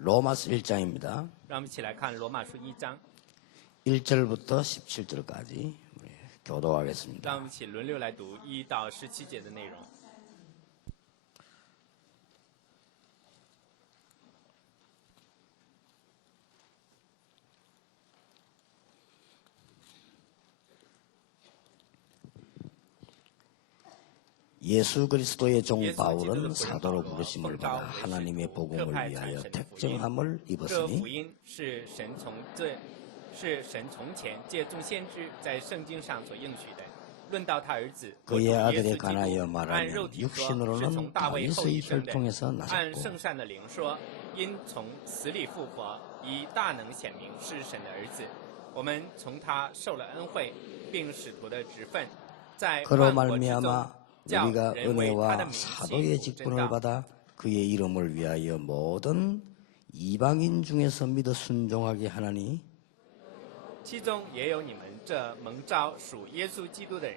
로마서 1장입니다. 让我们一起来看罗马书1章， 1절부터 17절까지 교도하겠습니다. 让我们一起轮流来读1到17节的内容。 예수 그리스도의 종 바울은 사도로 부르심을 받아 하나님의 복음을 위하여 택정함을 这福 입었으니 音是神从前借众先知在圣经上所应许的。论到他儿子，我主 그의 耶稣 아들에 基督 관하여 按 말하면 肉体说是 육신으로는 从大卫后裔 다윗의 生的， 혈통에서 按 나셨고 圣善的灵说，因从死里复活，以大能显明是神的儿子。我们从他受了恩惠，并使徒的职分，在 그로 万国之中 말미암아 叫 우리가 人为他的 은혜와 名 사도의 信服真 직분을 道。 받아 그의 이름을 위하여 모든 이방인 중에서 믿어 순종하게 하나니 其中也有你们这蒙召属耶稣基督的人。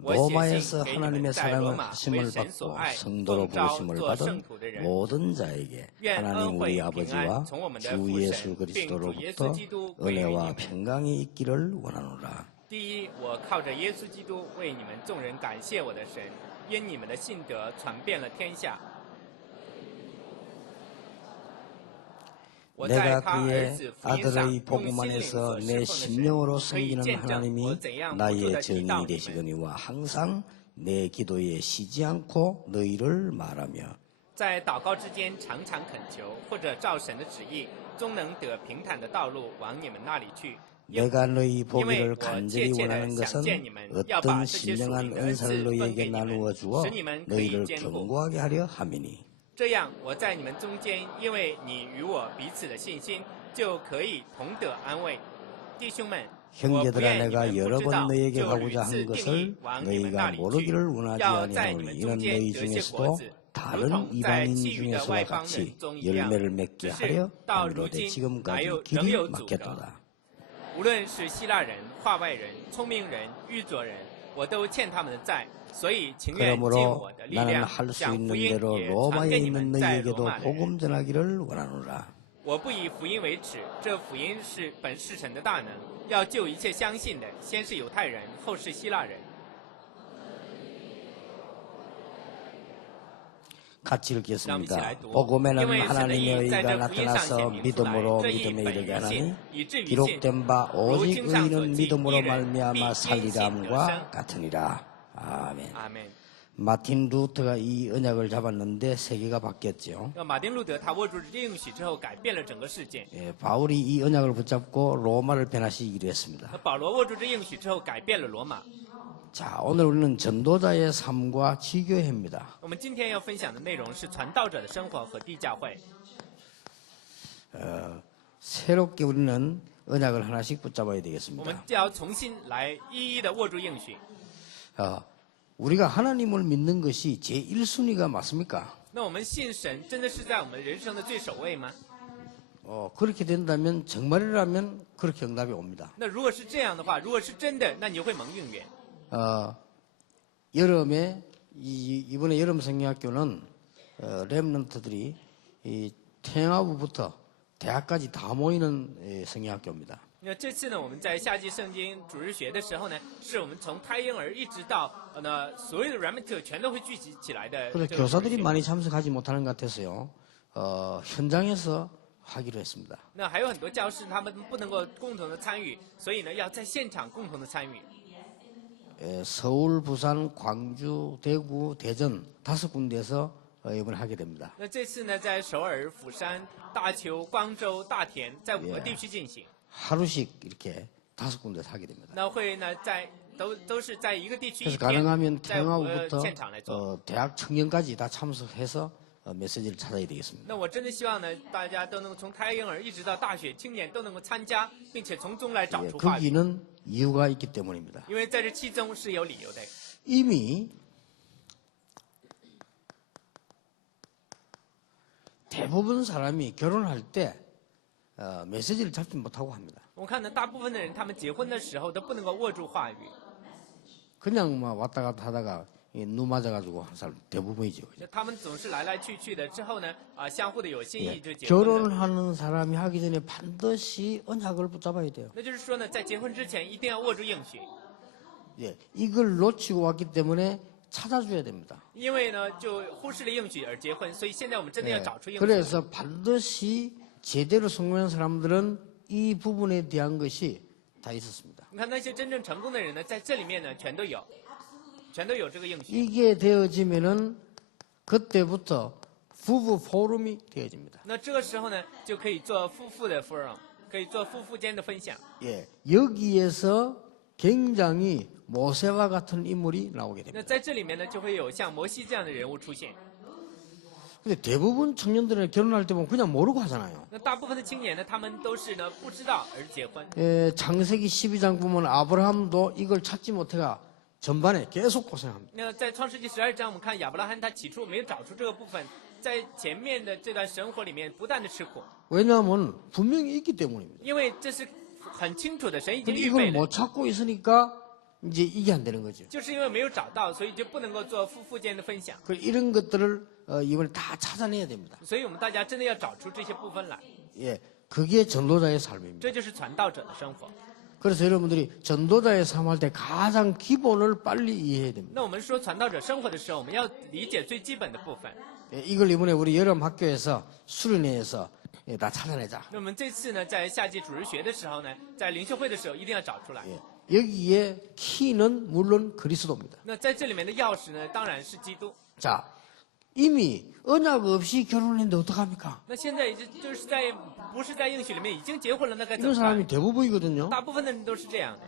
我写信 로마에서 给你们 하나님의 在罗 사랑을 马为 하심을 神所 받고 爱 성도로 奉召 부르심을 做 받은 圣徒的人。 모든 자에게 愿 하나님 恩 우리 惠平安 아버지와 从我们的 주 父 예수 神并主耶稣 그리스도로부터 基督归于你 은혜와 们。 평강이 있기를 원하노라. 第一，我靠着耶稣基督为你们众人感谢我的神，因你们的信德传遍了天下。我在 내가 他儿 그의 子福音上 아들의 用 복음 心灵 안에서 所 내 侍奉的神， 심령으로 可以 섬기는 见证我 하나님이 怎样不住 나의 地提到 증인이 你们。 되시거니와 항상 내 기도에 쉬지 않고 너희를 말하며 在祷告之间常常恳求，或者照神的旨意，终能得平坦的道路往你们那里去。 내가 너희 因为 보기를 我 간절히 切切地 원하는 想 것은 见你们，要把 어떤 这些属 신령한 灵的恩赐 은사를 分给 너희에게 你 나누어 们， 주어 使你们可以 너희를 坚固。 견고하게 하려 함이니 这样，我在你们中间，因为你与我彼此的信心，就可以同得安慰。弟兄们，我不 형제들아 愿你 내가 们 여러 不知 번 道， 너희에게 就屡 가고자 次 한 定义 것을 往你们那 너희가 里去， 모르기를 원하지 要在你们 아니하노니 中 이는 间 너희 得些果 중에서도 子，如 다른 同在 이방인 其余的 중에서와 外邦 같이 人中一样。 열매를 맺게 只是 하려 到如 아무로되 今，还 지금까지 有仍 길이 有阻隔。 막혔도다. 无论是希腊人、化外人、聪明人、愚拙人，我都欠他们的债，所以情愿尽 그러므로 我的力 나는 量， 할 수 将 있는 福音 대로 也传 로마에 给你 있는 们在罗 너희에게도 马的人。 복음 전하기를 원하노라. 我不以福音为耻，这福音是本是神的大能，要救一切相信的，先是犹太人，后是希腊人。 같이 읽겠습니다. 람치라이도. 복음에는 이외의 하나님의 선생이 의가 자 나타나서 부인상 믿음으로 셈이 믿음에 후라이 이르게 하나니 이 이쯤 기록된 바 오직 로칭상 의인은 소지 믿음으로 이를 말미암아 미 살리라함과 인신 같으니라. 아멘. 阿门。 마틴 루터가 이 언약을 잡았는데 세계가 바뀌었죠. 马丁路德他握住这应许之后，改变了整个世界。 예, 바울이 이 언약을 붙잡고 로마를 변화시키기로 했습니다. 保罗握住这应许之后，改变了罗马。 자, 오늘 우리는 전도자의 삶과 지교회입니다. 我们今天要分享的内容是传道者的生活和地教会。 새롭게 우리는 언약을 하나씩 붙잡아야 我们 되겠습니다. 就要重新来一一的握住应许。 우리가 하나님을 믿는 것이 제1순위가 맞습니까? 那我们信神真的是在我们人生的最首位吗？ 그렇게 된다면 정말이라면 그렇게 응답이 옵니다. 那如果是这样的话，如果是真的，那你就会蒙应允。 여름에 이번에 여름 성경학교는 렘넌트들이 이 태영아부부터 대학까지 다 모이는 성경학교입니다. 那这次呢，我们在夏季圣经主日学的时候呢，是我们从胎婴儿一直到所有的 remnant 全都会聚集起来的。 그래서 교사들이 많이 참석하지 못하는 것 같아서요. 현장에서 하기로 했습니다. 那还有很多教师他们不能够共同的参与，所以呢，要在现场共同的参与。 서울, 부산, 광주, 대구, 대전 5군데에서 이번에 하게 됩니다. 那这次呢，在首尔、釜山、大邱、光州、大田，在5个地区进行。 하루씩 이렇게 5군데에서 하게 됩니다. 那会呢，都是在一个地区一 그래서 天， 가능하면 在5个 태영아부부터 现场来做。 대학 청년까지 다 참석해서 메시지를 찾아야 되겠습니다. 那我真的希望呢，大家都能够从胎婴儿一直到大学青年都能够参加，并且从中来找 예, 出话语。 거기는 이유가 있기 때문입니다. 因为在这其中是有理由的。 이미 대부분 사람이 결혼할 때 메시지를 잡지 못하고 합니다. 我看呢，大部分的人他们结婚的时候都不能够握住话语， 그냥 막 왔다 갔다 하다가 눈 맞아가지고 한 사람 대부분이죠. 他们总是来来去去的，之后呢，相互的有心意就结婚了。 결혼하는 사람이 하기 전에 반드시 언약을 붙잡아야 돼요. 那就是说呢，在结婚之前一定要握住应许， 예, 이걸 놓치고 왔기 때문에 찾아줘야 됩니다. 因为呢就忽视了应许而结婚，所以现在我们真的要 예, 找出应许。 그래서 반드시 제대로 성공한 사람들은 이 부분에 대한 것이 다 있었습니다. 你看那些真正成功的人呢，在这里面呢全都有这个应许。 이게 되어지면은 그때부터 부부 포럼이 되어집니다. 那这个时候呢，就可以做夫妇的 forum， 可以做夫妇间的分享。 예, 여기에서 굉장히 모세와 같은 인물이 나오게 那 됩니다. 在这里面呢，就会有像摩西这样的人物出现。 근데 대부분 청년들은 결혼할 때 보면 그냥 모르고 하잖아요. 那大部分的青年呢，他们都是呢不知道而结婚。 예, 창세기 12장 보면 아브라함도 이걸 찾지 못해가 전반에 계속 고생합니다. 那在创世纪12章，我们看亚伯拉罕他起初没有找出这个部分，在前面的这段生活里面不断的吃苦， 왜냐하면 분명히 있기 때문입니다. 因为这是很清楚的，神已经 근데 预备 이걸 了， 못 찾고 있으니까 이제 이게 안 되는 거죠. 就是因为没有找到，所以就不能够做夫妇间的分享。 그 이런 것들을 이번에 다 찾아내야 됩니다. 所以我们大家真的要找出这些部分来， 예, 그게 전도자의 삶입니다. 这就是传道者的生活。 그래서 여러분들이 전도자의 삶할 때 가장 기본을 빨리 이해해야 됩니다. 那我们说传道者生活的时候，我们要理解最基本的部分。 예, 이걸 이번에 우리 여름 학교에서 수련회에서 예, 다 찾아내자. 那我们这次呢，在夏季主日学的时候呢，在灵修会的时候一定要找出来。 예, 여기에 키는 물론 그리스도입니다. 那在这里面的钥匙呢，当然是基督。 자, 이미 언약 없이 결혼했는데 어떡합니까? 那现在已经就是在不是在应许里面已经结婚了，那该怎 이런 么办？ 사람이 대부분이거든요. 大部分的人都是这样的。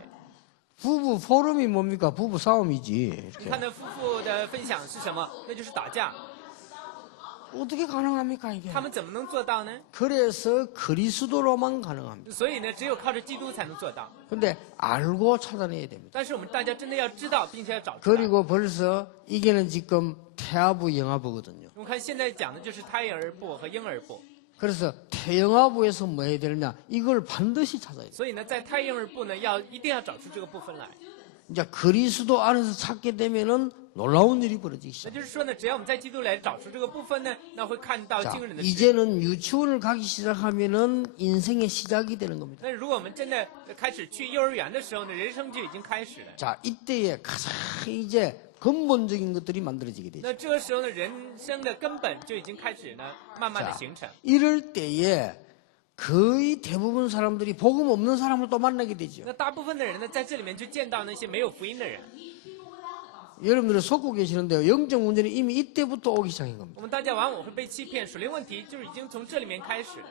부부 포럼이 뭡니까? 부부 싸움이지. 你 이렇게. 看那夫妇的分享是什么？那就是打架。 어떻게 가능합니까 이게? 他们怎么能做到呢？ 그래서 그리스도로만 가능합니다. 所以呢，只有靠着基督才能做到。 근데 알고 찾아내야 됩니다. 但是我们大家真的要知道，并且要找出来。 그리고 벌써 이게는 지금 태아부 영아부거든요. 我们看现在讲的就是胎儿部和婴儿部。 그래서 태영아부에서 뭐 해야 되느냐? 이걸 반드시 찾아야 돼요. 所以呢，在胎婴儿部呢，一定要找出这个部分来。 이제 그리스도 안에서 찾게 되면은 놀라운 일이 벌어지기 那 시작. 就是说呢，只要我们在基督来找出这个部分呢，那会看到 자, 惊人的事。 이제는 유치원을 가기 시작하면은 인생의 시작이 되는 겁니다. 那如果我们真的开始去幼儿园的时候呢，人生就已经开始了。 자, 이때에 가장 이제 근본적인 것들이 만들어지게 되죠. 那这个时候呢，人生的根本就已经开始呢，慢慢的 자, 形成。 이럴 때에 거의 대부분 사람들이 복음 없는 사람을 또 만나게 되죠. 那大部分的人呢，在这里面就见到那些没有福音的人。 여러분들은 속고 계시는데요. 영적 문제는 이미 이때부터 오기 시작한 겁니다. 我们大家往往会被欺骗，属灵问题就是已经从这里面开始了，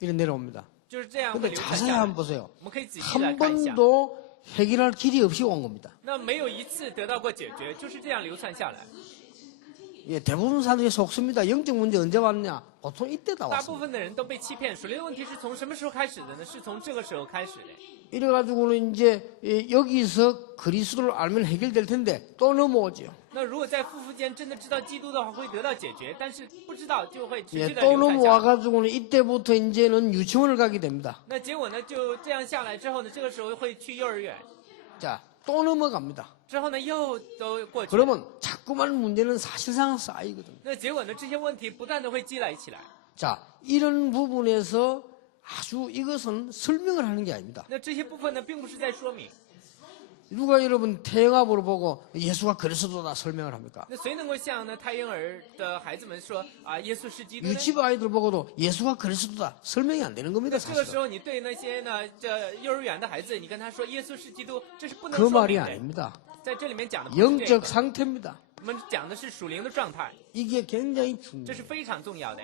이래 내려옵니다. 就是这样会 근데 流传 자세히 下来。 한번 보세요. 我们可以仔细来 한 看一下。 번도 해결할 길이 없이 온 겁니다. 那没有一次得到过解决，就是这样流传下来。 예, 대부분 사람들이 속습니다. 영적 문제 언제 왔냐? 보통 이때 다 大部 왔습니다. 分的人都被欺骗，属灵问题是从什么时候开始的呢？是从这个时候开始的。 이래가지고는 이제 여기서 그리스도를 알면 해결될 텐데 또 넘어오죠. 那如果在夫妇间真的知道基督的话，会得到解决；但是不知道，就会持 예, 续的 또 流传下来。 넘어와가지고는 이때부터 이제는 유치원을 가게 됩니다. 那结果呢，就这样下来之后呢，这个时候会去幼儿园， 자, 또 넘어갑니다. 之后呢又都过去。 그러면 자꾸만 문제는 사실상 쌓이거든요. 那结果呢，这些问题不断的会积累起来。 자, 이런 부분에서 아주 이것은 설명을 하는 게 아닙니다. 那这些部分呢，并不是在说明。 누가 여러분 태영합으로 보고 예수가 그리스도다 설명을 합니까? 那谁能够向呢胎婴儿的孩子们说啊，耶稣是基督呢？ 유치부 아이들 보고도 예수가 그리스도다 설명이 안 되는 겁니다. 这个时 사실은. 候，你对那些呢这幼儿园的孩子，你跟他说耶稣是基督，这是不能 그 说 말이 明的。 아닙니다. 在这里面讲的不是这 영적 个， 상태입니다. 我们讲的是属灵的状态， 이게 굉장히 这 중요해요. 是非常重要的。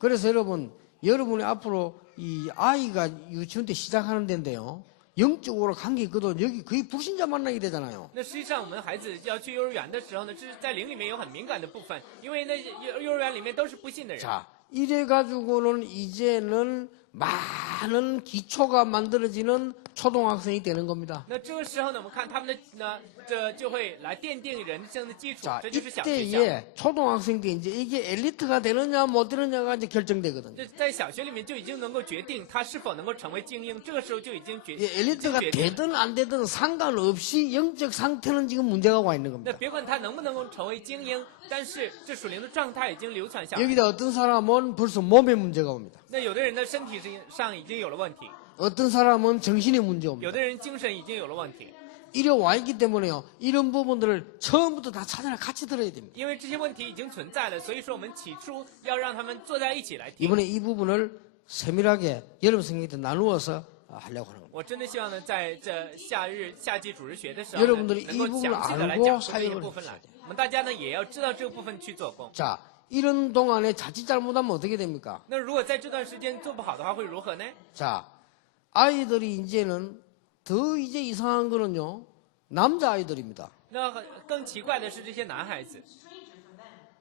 그래서 여러분이 앞으로 이 아이가 유치원 때 시작하는 데인데요. 영적으로 관계 있거든. 여기 거의 불신자 만나게 되잖아요. 那实际上，我们孩子要去幼儿园的时候呢，这是在灵里面有很敏感的部分，因为那幼儿园里面都是不信的人。 자, 이래 가지고는 이제는 많은 기초가 만들어지는 초등학생이 되는 겁니다. 那这个时候呢，我们看他们的呢，这就会来奠定人生的基础 자, ，这就是小学校。 이때에 초등학생 때 이제 이게 엘리트가 되느냐 못 되느냐가 이제 결정되거든요. 这在小学里面就已经能够决定他是否能够成为精英，这个时候就已经 이 엘리트가 决定。 되든 안 되든 상관없이 영적 상태는 지금 문제가 와 있는 那 겁니다. 别管他能不能够成为精英，但是这属灵的状态已经流传下来。 여기다 어떤 사람은 벌써 몸에 문제가 옵니다. 那有的人的身体上已经有了问题， 어떤 사람은 정신에 문제 有 옵니다. 的人精神已经有了问题。 이래 와 있기 때문에요. 이런 부분들을 처음부터 다 찾아내 같이 들어야 됩니다. 因为这些问题已经存在了，所以说我们起初要让他们坐在一起来听。 이번에 이 부분을 세밀하게 여러분 생각에 나누어서 하려고 하는 겁니다. 我真的希望呢，在这夏季主日学的时候呢， 여러분들이 能够 이 부분을 详细的来 알고 讲出这些 사역을 部分来 해야 돼요. 。我们大家呢也要知道这个部分去做工。 자, 이런 동안에 자칫 잘못하면 어떻게 됩니까? 那如果在这段时间做不好的话，会如何呢？ 자, 아이들이 이제는 더 이제 이상한 거는요. 남자 아이들입니다. 那更奇怪的是，这些男孩子，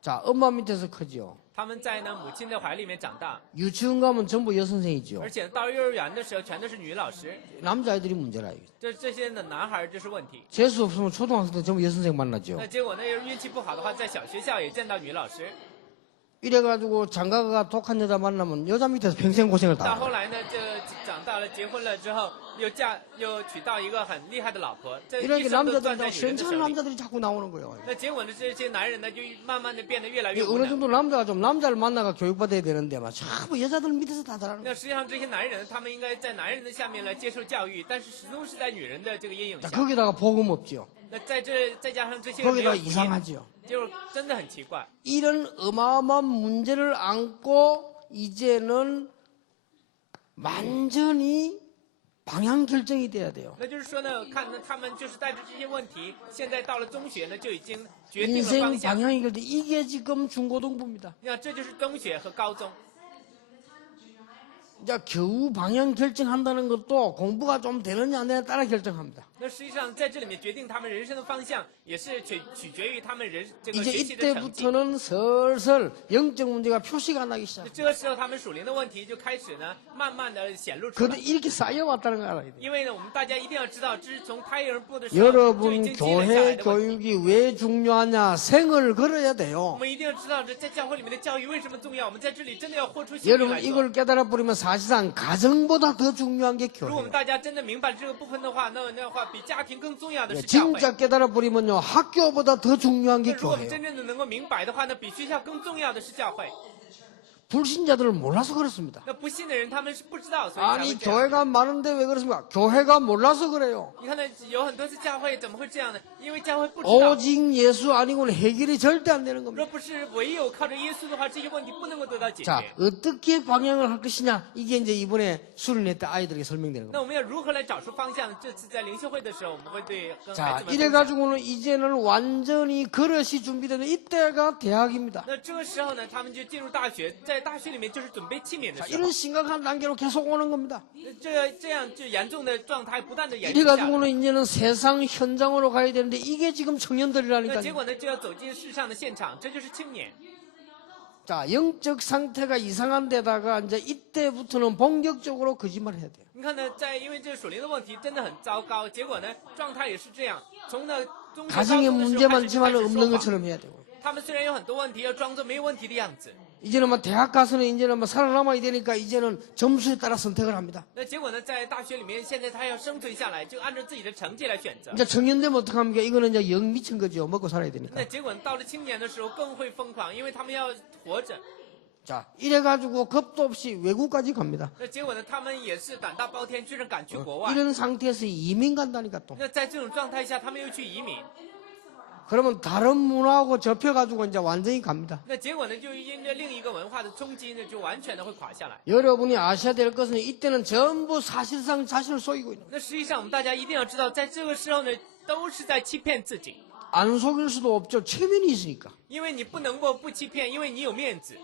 자, 엄마 밑에서 크지요. 他们在呢母亲的怀里面长大， 유치원 가면 전부 여선생이지요. 而且到幼儿园的时候全都是女老师。 남자아이들이 문제라. 这些的男孩就是问题。 재수 없으면 초등학생 때 전부 여선생 만나죠. 那结果呢，要是运气不好的话，在小学校也见到女老师。 이래가지고 장가가 독한 여자 만나면 여자 밑에서 평생 고생을 到 다 后 하고. 来呢，这长大了，结婚了之后，又娶到一个很厉害的老婆，这一 이렇게 生都攥 남자들이 在女人的手 괜찮은 里。 남자들이 자꾸 나오는 거예요. 那结果呢，这些男人呢，就慢慢的变得越来越无 어느 能。 정도 남자가 좀 남자를 만나가 교육받아야 되는데 막 자꾸 여자들 밑에서 다 잘하는 거예요. 那实际上这些男人，他们应该在男人的下面来接受教育，但是始终是在女人的这个阴影 자, 下。 거기다가 복음 없지요. 那再加上这些人没有 거기다가 福音， 이상하지요. 就是真的很奇怪。 이런 어마어마한 문제를 안고 이제는 완전히 방향 결정이 돼야 돼요. 那就是说呢，看呢，他们就是带着这些问题，现在到了中学呢，就已经决定了 인생 方向。 방향이 결정. 이게 지금 중고등부입니다. 那这就是中学和高中。 이제 겨우 방향 결정한다는 것도 공부가 좀 되느냐 안 되느냐 따라 결정합니다. 那实际上在这里面决定他们人生的方向，也是取决于他们这个 이제 学习的成绩。 이때부터는 슬슬 영적 문제가 표시가 나기 시작. 这个时候，他们属灵的问题就开始呢，慢慢的显露出 그런데 来。 이렇게 쌓여왔다는 걸 알아야 돼요. 因为呢，我们大家一定要知道，这是从胎儿部的时候就已 여러분 经积累下来 교회 的问题。 교육이 왜 중요하냐? 생을 걸어야 我 돼요. 们一定要知道，这在教会里面的教育为什么重要。我们在这里真的要豁出性命 여러분 来做。 이걸 깨달아 버리면 사실상 가정보다 더 중요한 게 如果我们 교회예요. 大家真的明白这个部分的话，那的话比家庭更重要的 예, 是教会。 진짜 깨달아 버리면요 학교보다 더 중요한 那 게 如果我们 교회예요. 真正的能够明白的话，那比学校更重要的是教会。 불신자들을 몰라서 그렇습니다. 那不信的人他们是不知道，所以才 아니 会这样。 교회가 많은데 왜 그렇습니까? 교회가 몰라서 그래요. 你看呢，有很多次教会怎么会这样呢？因为教会不知道。 오직 예수 아니고는 해결이 절대 안 되는 겁니다. 若不是唯有靠着耶稣的话，这些问题不能够得到解 자 决。 어떻게 방향을 할 것이냐 이게 이제 이번에 수련회 때 아이들에게 설명되는 那 겁니다. 我们要如何来找出方向？这次在灵修会的时候，我们会对跟孩 자 子们分享。 이래가지고는 이제는 완전히 그릇이 준비되는 이때가 대학입니다. 那这个时候呢，他们就进入大学，在大学里面就是准备器皿的 자 时候 이런 。 심각한 단계로 계속 오는 겁니다. 这样就严重的状态不断的延续下来。 이래가지고는 이제는 세상 현장으로 가야 되는데 이게 지금 那 청년들이라니까요. 结果呢，就要走进世上的现场，这就是青年。 자 영적 상태가 이상한 데다가 이제 이때부터는 본격적으로 거짓말을 해야 돼요. 你看呢，因为这个属灵的问题真的很糟糕，结果呢，状态也是这样。从呢中学、高 가정에 中的时 문제 候开始就开 많지만 始 없는 说谎。 것처럼 해야 되고. 他们虽然有很多问题，要装作没有问题的样子。 이제는 뭐 대학 가서는 이제는 뭐 살아남아야 되니까 이제는 점수에 따라 선택을 합니다. 那结果呢，在大学里面，现在他要生存下来，就按照自己的成绩来选择。 이제 청년 되면 어떡합니까? 이거는 이제 영 미친 거죠. 먹고 살아야 되니까. 那结果到了青年的时候更会疯狂，因为他们要活着。 자, 이래가지고 겁도 없이 외국까지 갑니다. 那结果呢，他们也是胆大包天，居然敢去国外。 이런 상태에서 이민 간다니까 또. 那在这种状态下，他们又去移民。 그러면 다른 문화하고 접혀가지고 이제 완전히 갑니다. 那结果呢，就因着另一个文化的冲击呢，就完全的会垮下来。 여러분이 아셔야 될 것은 이때는 전부 사실상 자신을 속이고 있는 거예요. 那实际上，我们大家一定要知道，在这个时候呢，都是在欺骗自己， 안 속일 수도 없죠. 체면이 있으니까. 因为你不能够不欺骗，因为你有面子。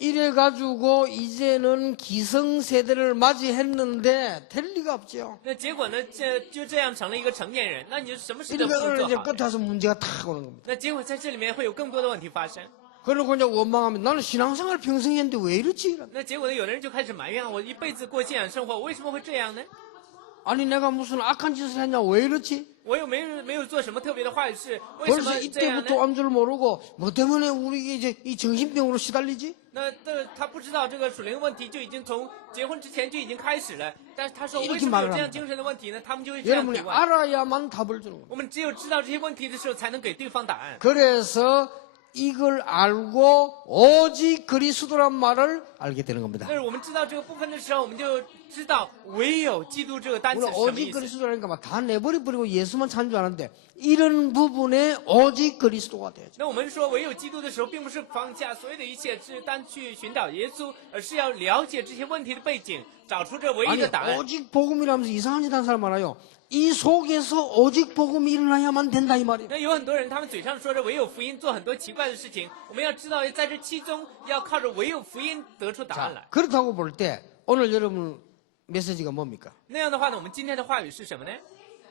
이래가지고 이제는 기성세대를 맞이했는데 될 리가 없죠. 那结果呢，就这样成了一个成年人，那你什么事都不 이러면 能 오늘 做 이제 好。 끝에 와서 문제가 탁 오는 겁니다. 那结果在这里面会有更多的问题发生。 그러고 이제 원망하면 나는 신앙생활 평생 했는데 왜 이렇지? 이러면. 那结果呢，有的人就开始埋怨我一辈子过信仰生活，为什么会这样呢？ 아니 내가 무슨 악한 짓을 했냐 왜 이렇지? 我又没有做什么特别的坏事，为什 벌써 么这样呢？ 이때부터 안 줄 모르고 뭐 때문에 우리 이제 이 정신병으로 시달리지? 那他不知道这个属灵的问题就已经从结婚之前就已经开始了。但是他说 이렇게 为什么有 말을 这 합니다 样精神的问题呢？他们就会这样 여러분이 提问。 알아야만 답을 주는 겁니다. 我们只有知道这些问题的时候，才能给对方答案。 그래서 이걸 알고 오직 그리스도란 말을 알게 되는 겁니다. 但是我们知道这个部分的时候，我们就知道唯有基督这个单词 우리가 是什么 오직 意思。 그리스도라니까 막 다 내버려버리고 예수만 찾는 줄 아는데 이런 부분에 오직 그리스도가 돼야죠. 那我们说唯有基督的时候，并不是放下所有的一切，是单去寻找耶稣，而是要了解这些问题的背景，找出这唯一 아니 的答案。 오직 복음이라면서 이상한 짓 하는 사람 많아요. 이 속에서 오직 복음이 일어나야만 된다 이 말이에요. 那有很多人，他们嘴上说着唯有福音，做很多奇怪的事情。我们要知道，在这其中要靠着唯有福音得出答案来 자, 。 그렇다고 볼 때 오늘 여러분 메시지가 뭡니까? 那样的话呢，我们今天的话语是什么呢？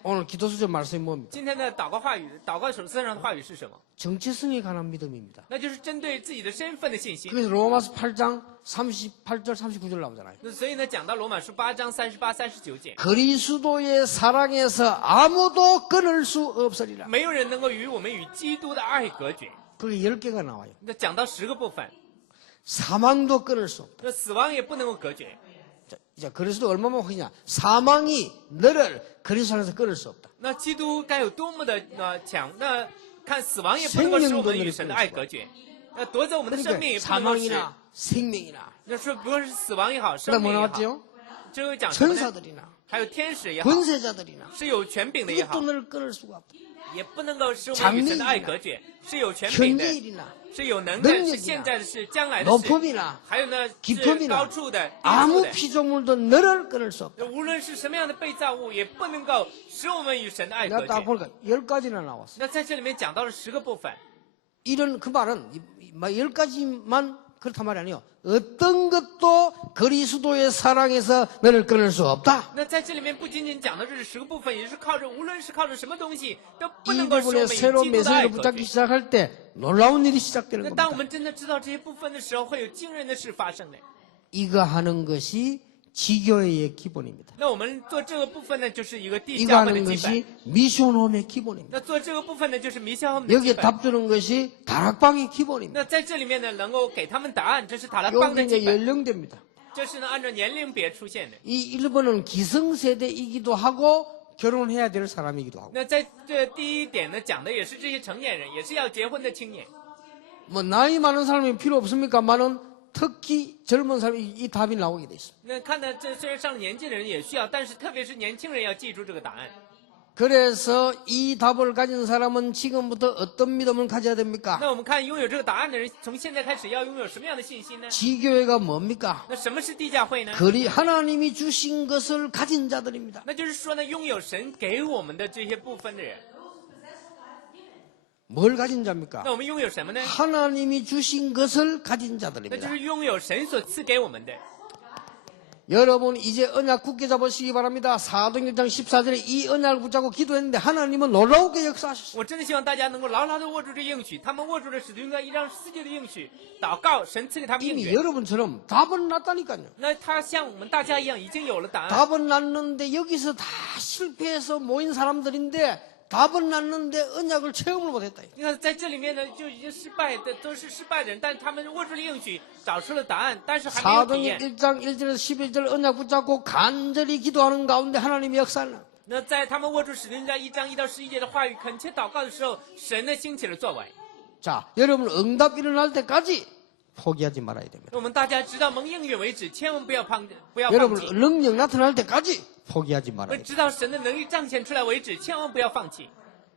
오늘 기도수저 말씀이 뭡니까? 今天的祷告话语，祷告手册上的话语是什么？ 정체성에 관한 믿음입니다. 那就是针对自己的身份的信心。 그래서 로마서 8장 38절 39절 나오잖아요. 那所以呢，讲到罗马书8章38、39节， 그리스도의 사랑에서 아무도 끊을 수 없으리라. 没有人能够与我们与基督的爱隔绝。 그게 10개가 나와요. 那讲到10个部分， 사망도 끊을 수 없다. 那死亡也不能够隔绝。 자, 그리스도 얼마나 확이냐? 사망이 너를 그리스도 안에서 끊을 수 없다. 那基督该有多么的强？那看死亡也不能够使我们与神的爱隔绝。那夺走我们的生命也 그러니까 不能够使。 사망이나 생명이나 那说不论是死亡也好， 그다음 生 뭐 命也好， 나왔죠? 这会讲什么呢？ 천사들이나 还有天使也好， 권세자들이나 是有权柄的也好 이것도 ， 너를 끊을 수가 없다. 也不能够使我们与神的爱隔绝。是有权柄的， 현재일이나 是有能的， 능력이나 是现在的事，将来的事。 높음이나 还有呢，是 깊음이나 高处的、低处 아무 的。 피조물도 너를 끊을 수 없다. 无论是什么样的被造物，也不能够使我们与神的爱隔 내가 딱 绝。 보니까 10가지나 나왔어. 那在这里面讲到了10个部分， 이런 그 말은 10가지만 그렇단 말이 아니에요. 어떤 것도 그리스도의 사랑에서 너를 끊을 수 없다. 那在这里面不仅仅讲的这是10个部分，也是靠着无论是靠着什么东西，都不 이 能够使我 부분에 们与 새로운 基督的爱 메시지를 隔 붙잡기 绝。 시작할 때 놀라운 일이 那 시작되는 当我 겁니다. 们真的知道这些部分的时候，会有惊人的事发生的。 이거 하는 것이 지교회의 기본입니다. 那我们做这个部分呢，就是一个地 이거 教会的 하는 基本 것이 。 미션홈의 기본입니다. 那做这个部分呢，就是弥消我们的 여기에 基本。 답 주는 것이 다락방의 기본입니다. 那在这里面呢，能够给他们答案，这是塔拉邦 여기 的 이제 基本。 연령대입니다. 这是呢按照年龄别出现的。 이 1번은 기성세대이기도 하고 결혼해야 될 사람이기도 하고 那在这第一点呢，讲的也是这些成年人，也是要结婚的青年。 뭐 나이 많은 사람이 필요 없습니까만은 특히 젊은 사람이 이 답이 나오게 돼 있습니다. 那看的这虽然上了年纪的人也需要，但是特别是年轻人要记住这个答案。 그래서 이 답을 가진 사람은 지금부터 어떤 믿음을 가져야 됩니까? 那我们看拥有这个答案的人，从现在开始要拥有什么样的信心呢？ 지교회가 뭡니까? 那什么是地教会呢？ 하나님이 주신 것을 가진 자들입니다. 那就是说呢，拥有神给我们的这些部分的人。 뭘 가진 자입니까? 那我们拥有什么呢？ 하나님이 주신 것을 가진 那就 자들입니다. 是拥有神所赐给我们的。 여러분 이제 언약 굳게 잡으시기 바랍니다. 사도행전 1장 14절에 이 언약을 붙잡고 기도했는데 하나님은 놀라우게 역사하셨어요. 我真的希望大家能够牢牢的握住这应许，他们握住了使徒行传1章4节的应许，祷告神赐给他们应 이미 许。 여러분처럼 답은 났다니까요. 那他像我们大家一样，已经有了答案。 답은 났는데 여기서 다 실패해서 모인 사람들인데 답은 났는데 언약을 체험을 못했다. 你看，在这里面呢，就已经失败的都是失败的人，但他们握住了应许，找出了答案，但是还没有体 사도행 验。 1장 1절에서 11절 언약 붙잡고 간절히 기도하는 가운데 하나님의 역사는 那在他们握住使徒行传1章1到11节的话语，恳切祷告的时候，神呢兴起了作为。 자, 여러분 응답 일어날 때까지 포기하지 말아야 됩니다. 我们大家直到蒙应允为止，千万不要放弃。 여러분 능력 나타날 때까지 포기하지 那 말아야 돼요. 直到神的能力彰显出来为止，千万不要放弃。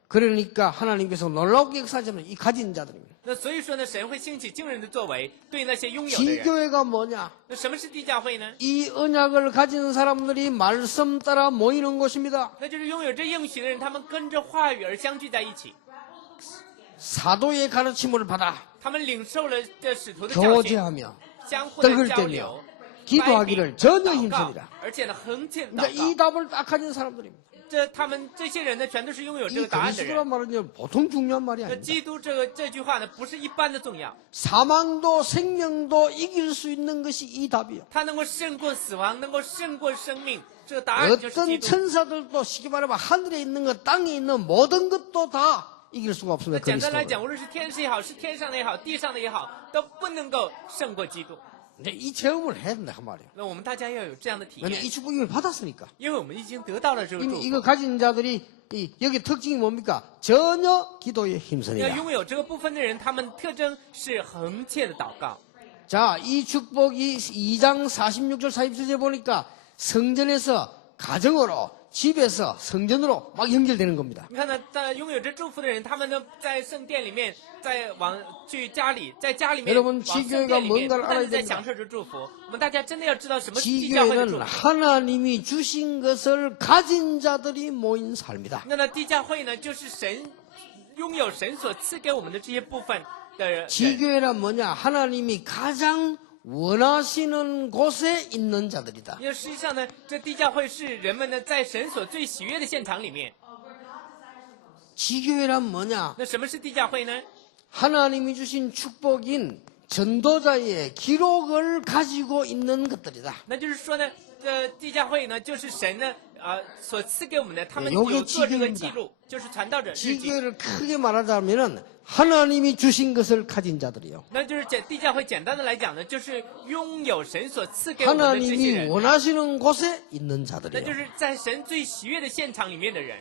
그러니까 하나님께서 놀라우게 역사하시는 이 가진 자들입니다. 那所以说呢，神会兴起惊人的作为，对那些拥有的人。 지교회가 뭐냐? 那什么是地教会呢？ 이 언약을 가진 사람들이 말씀 따라 모이는 곳입니다. 那就是拥有这应许的人，他们跟着话语而相聚在一起， 사도의 가르침을 받아 他们领受了这使徒的教训， 교제하며 相互的 떡을 交 떼며 流， 기도하기를 전혀 祷告 힘쓰리라. 而且呢，恒切 그러니까 祷 이 답을 딱 가진 사람들입니다. 告。他们这些人呢，全都是拥有这 이 个答案的 그리스도란 人。 말은요 보통 중요한 말이 那 아닙니다. 基督这句话呢，不是一般的重要， 사망도 생명도 이길 수 있는 것이 이 답이요. 它能够胜过死亡，能够胜过生命，这个答案就是基 어떤 督。 천사들도 쉽게 말하면 하늘에 있는 것, 땅에 있는 모든 것도 다 이길 수가 那 없습니다. 简单来 그리스도를. 讲，无论是天使也好，是天上的也好，地上的也好，都不能够胜过基督。 근데 이 체험을 해야 된다 그 말이에요. 那我们大家要有这样的体 왜냐 验， 이 축복을 받았으니까. 因为我们已经得到了这个祝 이미 福。 이거 가진 자들이 여기 특징이 뭡니까? 전혀 기도에 要 힘쓰니라. 拥有这个部分的人，他们特征是恒切的祷告。 자, 이 축복이 2장 46절 47절 보니까 성전에서 가정으로 집에서 성전으로 막 연결되는 겁니다. 你看呢，在拥有这祝福的人，他们呢在圣殿里面，去家里，在家里面 여러분 往圣 지교회가 殿里面， 뭔가를 不但 알아야 是在 됩니다. 享受这祝福，我们大家真的要知道什么是地教会的祝 지교회는 福。 하나님이 주신 것을 가진 자들이 모인 삶이다. 那地教会呢，就是拥有神所赐给我们的这些部分的人。 지교회란 뭐냐? 하나님이 가장 원하시는 곳에 있는 자들이다. 因为实际上呢，这地教会是人们呢在神所最喜悦的现场里面。 지교회란 뭐냐? 那什么是地教会呢？ 하나님이 주신 축복인 전도자의 기록을 가지고 있는 것들이다. 那就是说呢，这地教会呢，就是神呢所赐给我们的，他们 요게 有做这个 지교회입니다 记录，就是传道者日记。 지교회를 크게 말하자면은 하나님이 주신 것을 가진 자들이요. 那就是地教会简单的来讲呢，就是拥有神所赐给我们的这些 하나님이 人， 원하시는 곳에 있는 那就 자들이요. 是在神最喜悦的现场里面的人。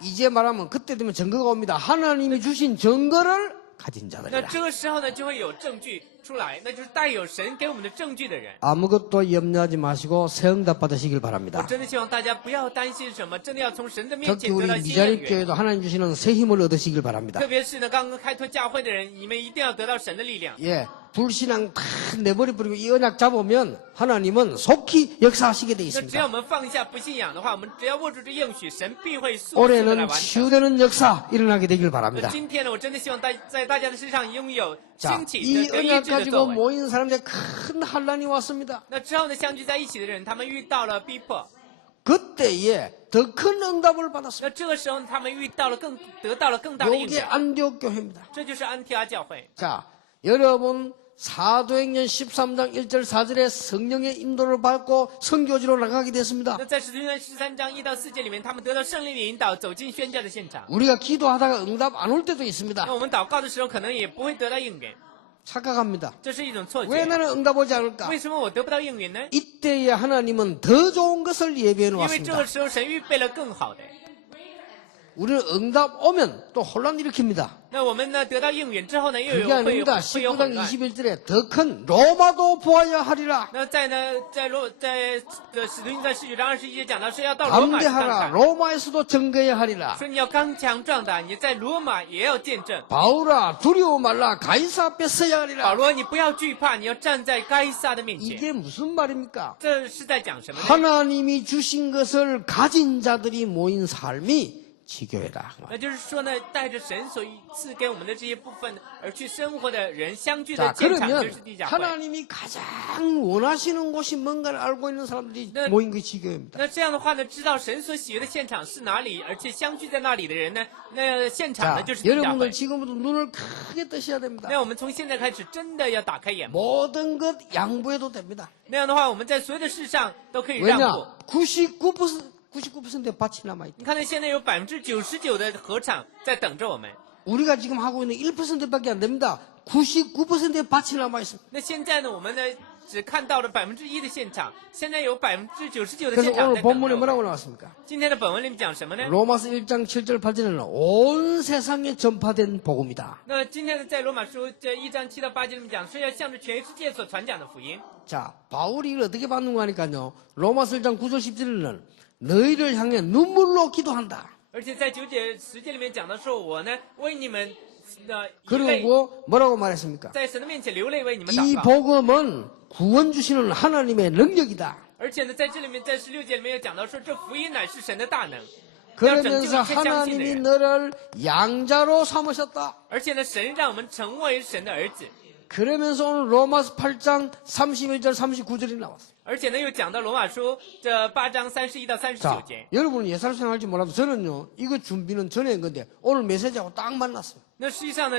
이제 말하면 그때 되면 증거가 옵니다. 하나님이 주신 증거를 가진 那 자들이다. 这个时候呢，就会有证据出来，那就是带有神给我们的证据的人。 아무것도 염려하지 마시고 새 응답 받으시길 我 바랍니다. 真的希望大家不要担心什么，真的要从神的面 특히 前得 우리 到新应 미자립 允。 교회도 하나님 주시는 새 힘을 얻으시길 바랍니다. 特别是呢，刚刚开拓教会的人，你们一定要得到神的力量。 예, 불신앙 다 내버려 버리고 이 언약 잡으면 하나님은 속히 역사하시게 돼 那只要 있습니다. 我们放下不信仰的话，我们只要握住这应许，神必会速速的来 올해는 完成。 치유되는 역사 일어나게 되길 那 바랍니다. 今天呢，我真的希望在大家的身上拥有 자, 兴起 이 的得医 언약 治的 가지고 作为。 모인 사람들의 큰 환란이 왔습니다. 那之后呢，相聚在一起的人，他们遇到了逼迫。 그때에 더 큰 응답을 받았습니다. 那这个时候呢，他们得到了更大的应 이게 许。 안디옥 교회입니다. 这就是安提阿教会。 자, 여러분 사도행전 13장 1절 4절에 성령의 인도를 받고 선교지로 나가게 됐습니다. 那在使徒行传13章1到4节里面，他们得到圣灵的引导，走进宣教的现场。 우리가 기도하다가 응답 안 올 때도 있습니다. 那我们祷告的时候，可能也不会得到应允， 착각합니다. 这是一种错 왜 觉。 나는 응답 오지 않을까? 为什么我得不到应允呢？ 이때에 하나님은 더 좋은 것을 예비해 因为这 놓았습니다. 个时候神预备了更好的。 우리는 응답 오면 또 혼란 일으킵니다. 那我们呢得到应允之后呢，又 그게 会 아닙니다. 有 19장 混乱。 21절에 더 큰 로마도 보아야 하리라. 那在使徒行传19章21节讲到是要到罗马去看 담대하라. 看， 로마에서도 증거해야 하리라. 说你要刚强壮胆，你在罗马也要见证。 바울아 두려워 말라. 가이사 앞에 서야 保 하리라. 罗，你不要惧怕，你要站在该撒的面前。 이게 무슨 말입니까? 这是在讲什么呢？ 하나님이 주신 것을 가진 자들이 모인 삶이 지교회다. 那就是说呢，带着神所赐给我们的这些部分而去生活的人相聚的 자 现场，就 그러면 是地教会。 하나님이 가장 원하시는 곳이 뭔가를 알고 있는 사람들이 네. 모인 게 지교회입니다. 那这样的话呢，知道神所喜悦的现场是哪里，而且相聚在那里的人呢，那现场 자, 呢就是地教会 여러분들 。 지금부터 눈을 크게 뜨셔야 됩니다. 那我们从现在开始，真的要打开眼目。 모든 것 양보해도 됩니다. 那样的话，我们在所有的事上都可以让步。 왜냐? 99%의 밭이 남아있다. 你看到现在有99%的禾场在等着我们。 우리가 지금 하고 있는 1%밖에 안 됩니다. 99%의 밭이 남아있습니다. 那现在呢，我们呢只看到了1%的现场，现在有99%的 그래서 现场 오늘 在等着 본문에 我们。 뭐라고 나왔습니까? 今天的本文里面讲什么呢？ 로마서 1장 7절 8절에는 온 세상에 전파된 복음이다. 那今天的在罗马书这1章7到8节里面讲，是要向着全世界所传讲的福音。 자, 바울이 이걸 어떻게 받는 거니까요. 로마서 1장 9절 10절에는 너희를 향해 눈물로 기도한다. 而且在9节10节里面讲到说，我呢为你们的以泪， 그리고 뭐라고 말했습니까? 在神的面前流泪为你们 이 祷告。 복음은 구원 주시는 하나님의 능력이다. 而且呢，在这里面在16节里面又讲到说，这福音乃是神的大能， 그러면서 하나님이 너를 양자로 삼으셨다. 而且呢，神让我们成为神的儿子。 그러면서 오늘 로마서 8장 31절 39절이 나왔어요. 而且呢，又讲到罗马书这8章31到39 자, 节。 여러분은 예살생 할지 몰라도 저는요, 이거 준비는 전에 한 건데 오늘 메시지하고 딱 만났어요. 那实际上呢，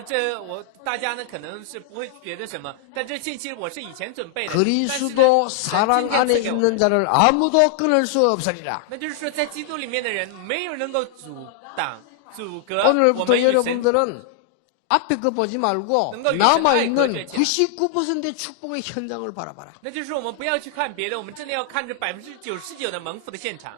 大家呢可能是不会觉得什么，但这信息我是以前准备的。 그리스도 但是 사랑 呢 안에 今天赐给我 있는 자를 아무도 끊을 수 없으리라. 那就是说，在基督里面的人，没有能够阻隔我 오늘부터 们与神。 여러분들은 앞에 거 보지 말고 능够与 남아있는 神爱隔绝起来。 99%의 축복의 현장을 바라봐라. 那就是我们不要去看别的，我们真的要看着99%的蒙福的现场。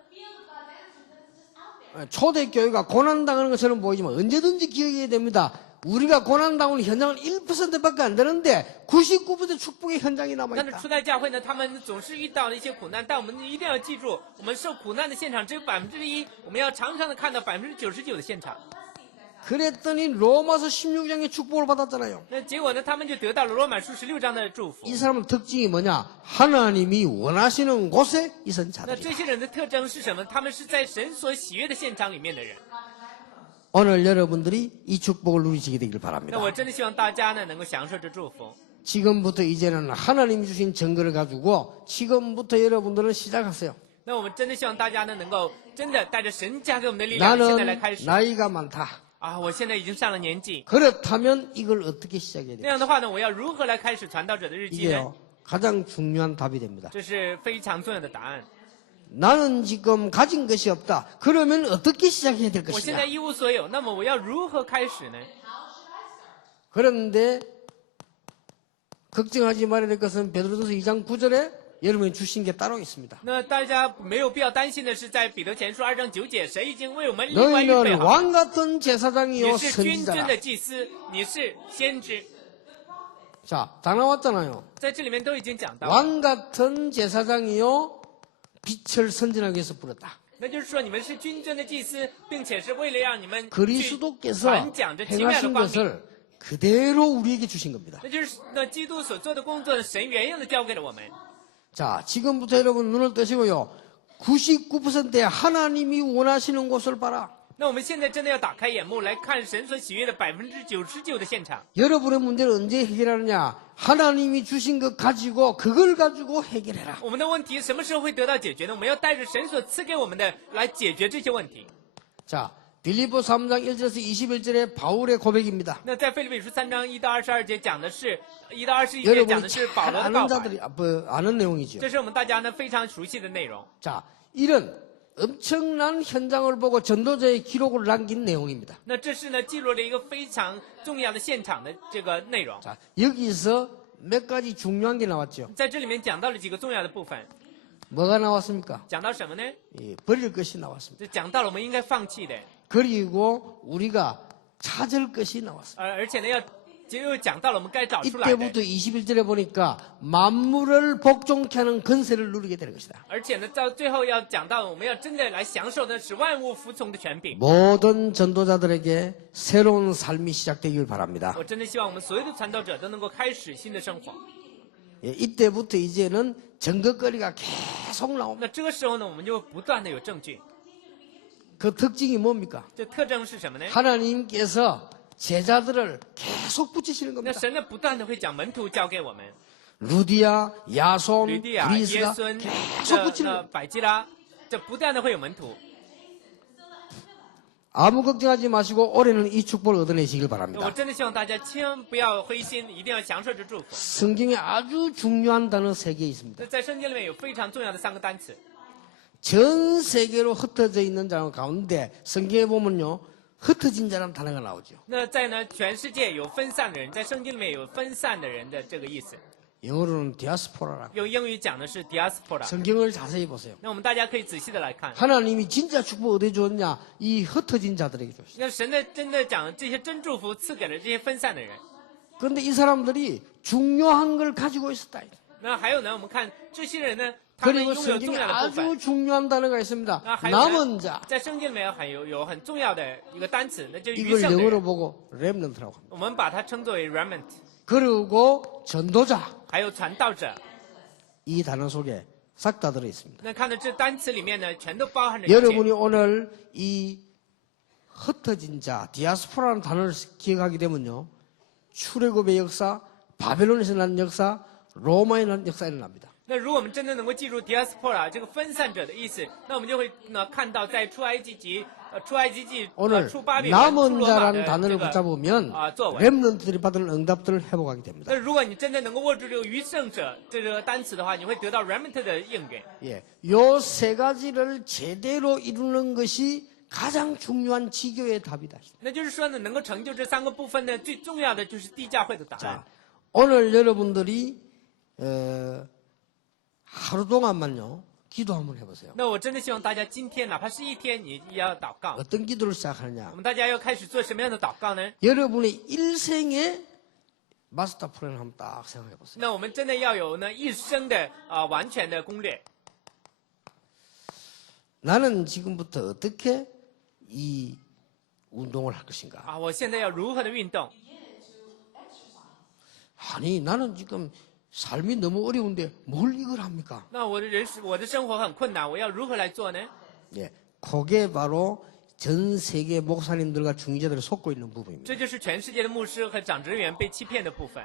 초대교회가 고난당하는 것처럼 보이지만 언제든지 기억해야 됩니다. 우리가 고난당하는 현장은 1%밖에 안 되는데 99% 축복의 현장이 但是 남아있다. 初代教会呢，他们总是遇到了一些苦难，但我们一定要记住，我们受苦难的现场只有1%，我们要常常的看到99%的现场。 그랬더니 로마서 16장의 축복을 받았잖아요. 那结果呢，他们就得到了罗马书16章的祝福。 이 사람의 특징이 뭐냐? 하나님이 원하시는 곳에 있은 那这 자들이다. 些人的特征是什么？他们是在神所喜悦的现场里面的人。 오늘 여러분들이 이 축복을 누리시게 되길 那 바랍니다. 我真的希望大家呢能够享受这祝福。 지금부터 이제는 하나님이 주신 증거를 가지고 지금부터 여러분들은 시작하세요. 那我们真的希望大家呢能够真的带着神加给我们的力量，现在来 나는 开始。 나이가 많다. 啊，我现在已经上了年纪， 그렇다면 이걸 어떻게 시작해야 那 돼요? 样的话呢，我要如何来开始传道者的日记呢？ 이게요, 가장 중요한 답이 됩니다. 这是非常重要的答案。 나는 지금 가진 것이 없다. 그러면 어떻게 시작해야 될 我现在 것이냐? 一无所有，那么我要如何开始呢？ 그런데 걱정하지 말아야 될 것은 베드로전서 2장 9절에 여러분이 주신 게 따로 있습니다. 那大家没有必要担心的是，在彼得前书2章9节，神已经为我们另外预备 너희는 好。 왕 같은 제사장이요 你是君尊 선지자라. 的祭司，你是先知， 자, 다 나왔잖아요. 在这里面都已经讲到了。 왕 같은 제사장이요 빛을 선진하기 위해서 부르다. 那就是说，你们是君尊的祭司，并且是为了让你们去 그리스도께서 传讲这奇妙的 행하신 光明。 것을 그대로 우리에게 주신 겁니다. 那就是那基督所做的工作，神原样的交给了我们。 자, 지금부터 여러분 눈을 뜨시고요. 99%의 하나님이 원하시는 곳을 봐라. 那我们现在真的要打开眼目来看神所喜悦的99%的现场。 여러분의 문제를 언제 해결하느냐? 하나님이 주신 것 가지고 그걸 가지고 해결해라. 我们的问题什么时候会得到解决呢？我们要带着神所赐给我们的来解决这些问题。 자, 빌립보 3장 1절에서 21절의 바울의 고백입니다. 那在腓立比书3章1到22节讲的是1到21节讲 여러분이 的是保 잘 罗的 아는 告白， 자들이 아는 내용이죠. 这是我们大家呢非常熟悉的内容。 자, 이런 엄청난 현장을 보고 전도자의 기록을 남긴 내용입니다. 那这是呢记录了一个非常重要的现场的这个内容。 자, 여기서 몇 가지 중요한 게 나왔죠. 在这里面讲到了几个重要的部分， 뭐가 나왔습니까? 讲到什么呢？ 예, 버릴 것이 나왔습니다. 就讲到了我们应该放弃的， 그리고 우리가 찾을 것이 나왔습니다. 而且呢又讲到了我们该找出来的。 이때부터 21절에 보니까 만물을 복종케 하는 건세를 누리게 되는 것이다. 而且呢，到最后要讲到，我们要真的来享受的使万物服从的权柄。 모든 전도자들에게 새로운 삶이 시작되길 바랍니다. 我真的希望我们所有的传道者都能够开始新的生活。 예, 이때부터 이제는 증거거리가 계속 나옵니다. 那这个时候呢，我们就不断的有证据。 그 특징이 뭡니까? 这特征是什么呢？ 하나님께서 제자들을 계속 붙이시는 那 겁니다. 神呢，不断的会将门徒交给我们， 루디아, 야손, 吕地亚、耶 그리스가 孙、 계속 那 붙이는 百基拉，这不断的会有门徒。 아무 걱정하지 마시고 올해는 이 축복을 얻어내시길 我 바랍니다. 真的希望大家千万不要灰心，一定要享受这祝福。 성경에 아주 중요한 단어 3개 있습니다. 那在圣经里面有非常重要的3个单词， 전 세계로 흩어져 있는 자들 가운데 성경에 보면요. 흩어진 자라는 단어가 나오죠. 那在呢全世界有分散的人，在圣经里面有分散的人的这个意思， 영어로는 디아스포라라고. 用英语讲的是 diaspora。 성경을 자세히 보세요. 那我们大家可以仔细的来看， 하나님이 진짜 축복 어디에 주었냐? 이 흩어진 자들에게 주었어요. 那神的真的讲这些真祝福赐给了这些分散的人。 그런데 이 사람들이 중요한 걸 가지고 있었다. 那还有呢，我们看这些人呢，他们 그리고 拥有重 성경에 要的部分 아주 。 중요한 단어가 있습니다. 那还有 남은 呢 자. ，在圣经里面有很重要的一个单词，那就是余 이걸 剩的 영어로 人。 보고 렘넌트라고 합니다. 我们把它称作为 remnant， 그리고 전도자. 还有传道者。 이 단어 속에 싹 다 들어 있습니다. 那看到这单词里面呢，全都包含着一切。 여러분이 오늘 이 흩어진 자, 디아스포라는 단어를 기억하게 되면요. 출애굽의 역사, 바벨론에서 난 역사, 로마에 난 역사 일어납니다. 那如果我们真的能够记住 diaspora 这个分散者的意思，那我们就会看到在出埃及记、出埃及记、 오늘 出巴比伦、出 남은 罗马 자라는 的 단어를 这个 붙잡으면 作文。 렘넌트들이 받을 응답들을 회복하게 됩니다. 那如果你真的能够握住这个余剩者这个单词的话，你会得到 remnant 的应允。 예, 요 세 가지를 제대로 이루는 것이 가장 중요한 지교의 답이다. 那就是说呢，能够成就这3个部分呢，最重要的就是地教会的答案。 자, 오늘 여러분들이 하루 동안만요 기도 한번 해보세요. 那我真的希望大家今天哪怕是一天，你也要祷告。 어떤 기도를 시작하느냐? 我们大家要开始做什么样的祷告呢？ 여러분의 일생의 마스터 플랜을 한번 딱 생각해 보세요. 那我们真的要有呢一生的完全的攻略。 나는 지금부터 어떻게 이 운동을 할 것인가? 我现在要如何的运动？ 아니, 나는 지금 삶이 너무 어려운데 뭘 이걸 합니까? 那我的生活很困难，我要如何来做呢？ 예, 그게 바로 전 세계 목사님들과 중직자들을 속고 있는 부분입니다. 这就是全世界的牧师和长职员被欺骗的部分。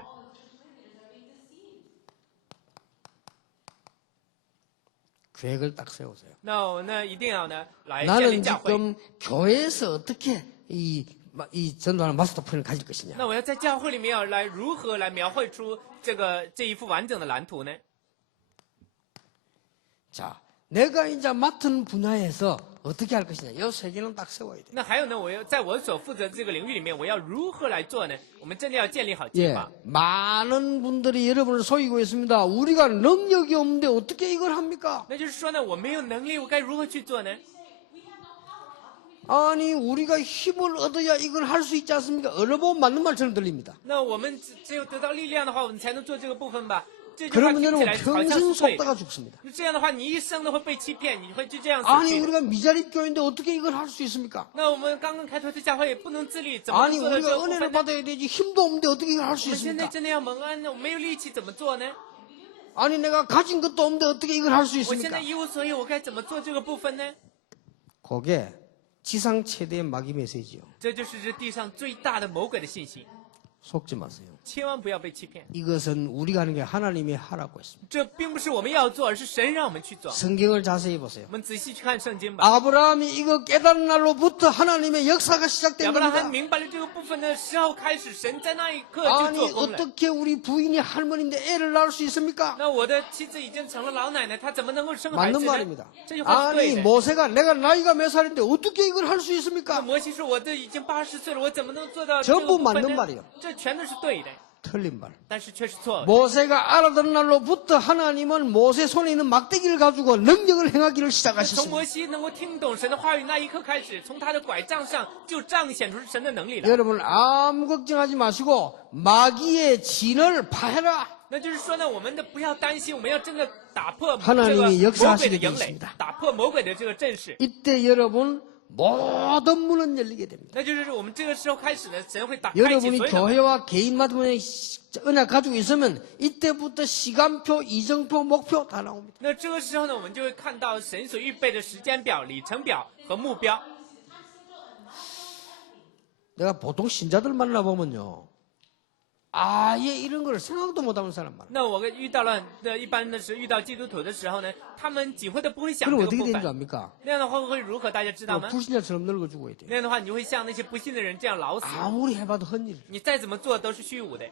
계획을 딱 세우세요. 那我呢一定要呢来建立 나는 教会。 지금 교회에서 어떻게 이 전도하는 마스터 플랜을 가질 것이냐? 那我要在教会里面要来如何来描绘出这一幅完整的蓝图呢？ 자, 내가 이제 맡은 분야에서 어떻게 할 것이냐? 이 세 개는 딱 세워야 돼. 那还有呢，我要在我所负责这个领域里面，我要如何来做呢？我们真的要建立好计 예, 划。 많은 분들이 여러분을 속이고 있습니다. 우리가 능력이 없는데 어떻게 이걸 합니까? 那就是说呢，我没有能力，我该如何去做呢？ 아니, 우리가 힘을 얻어야 이걸 할 수 있지 않습니까? 어느 번 맞는 말처럼 들립니다. 那我们只有得到力量的话，我们才能做这个部分吧？这句话 그러면 听起 여러분 来好像 평생 是对的。 속다가 죽습니다. 那这样的话，你一生都会被欺骗，你会就这样死 아니, 去。 우리가 미자립 교회인데 어떻게 이걸 할 수 있습니까? 那我们刚刚开拓的教会也不能自立，怎么 아니, 能做到这 우리가 个部 은혜를 分呢？ 받아야 되지 힘도 없는데 어떻게 이걸 할 수 我们现在 있습니까? 真的要蒙恩呢，我没有力气怎么做呢？ 아니, 내가 가진 것도 없는데 어떻게 이걸 할 수 我现 있습니까? 在一无所有，我该怎么做这个部分呢？ 그게 지상 최대의 마귀 메시지요. 这就是这地上最大的魔鬼的信息， 속지 마세요. 千万不要被欺骗。 이것은 우리가 하는 게 하나님이 하라고 했습니다. 这并不是我们要做，而是神让我们去做。 성경을 자세히 보세요. 我们仔细去看圣经吧。 아브라함이 이거 깨달은 날로부터 하나님의 역사가 亚 시작된 伯拉罕 겁니다. 明白了这个部分的时候开始，神在那一刻就 아니 做工了。 어떻게 우리 부인이 할머니인데 애를 낳을 수 있습니까? 那我的妻子已经成了老奶奶，她怎么能够生孩 맞는 子呢？ 말입니다. 这句话是对 아니 的。 모세가 내가 나이가 몇 살인데 어떻게 이걸 할 수 那 있습니까? 摩西说：“我都已经80岁了，我怎么能做到这个 전부 部分 맞는 呢 말이에요. ？”这全都是对的， 틀린 말. 但是却是错的。 모세가 알아듣는 날로부터 하나님은 모세 손에 있는 막대기를 가지고 능력을 행하기를 从 시작하셨습니다. 摩西能够听懂神的话语那一刻开始，从他的拐杖上就彰显出神的能力了。 여러분 아무 걱정하지 마시고 마귀의 진을 파해라. 那就是说呢，我们的不要担心，我们要真的打破这 하나님이 个魔鬼的 역사하시게 营垒 되겠습니다 ，打破魔鬼的这个阵势。 이때 여러분 모든 문은 열리게 됩니다. 那就是我们这个时候开始呢，神会打开启 여러분이 所有的门。 교회와 개인마다 은혜 가지고 있으면 이때부터 시간표, 이정표, 목표 다 나옵니다. 那这个时候呢，我们就会看到神所预备的时间表、里程表和目标。 내가 보통 신자들 만나보면요. 아예 이런 걸 생각도 못하는 사람 많아요. 那我遇到了，一般的是遇到基督徒的时候呢，他们几乎都不会想 그럼 这个 어떻게 部 되는 줄 分。 압니까? 那样的话会如何？大家知道吗？ 불신자처럼 늙어 죽어야 돼요. 那样的话，你就会像那些不信的人这样老死。 아무리 해봐도 헛일. 你再怎么做都是虚无的。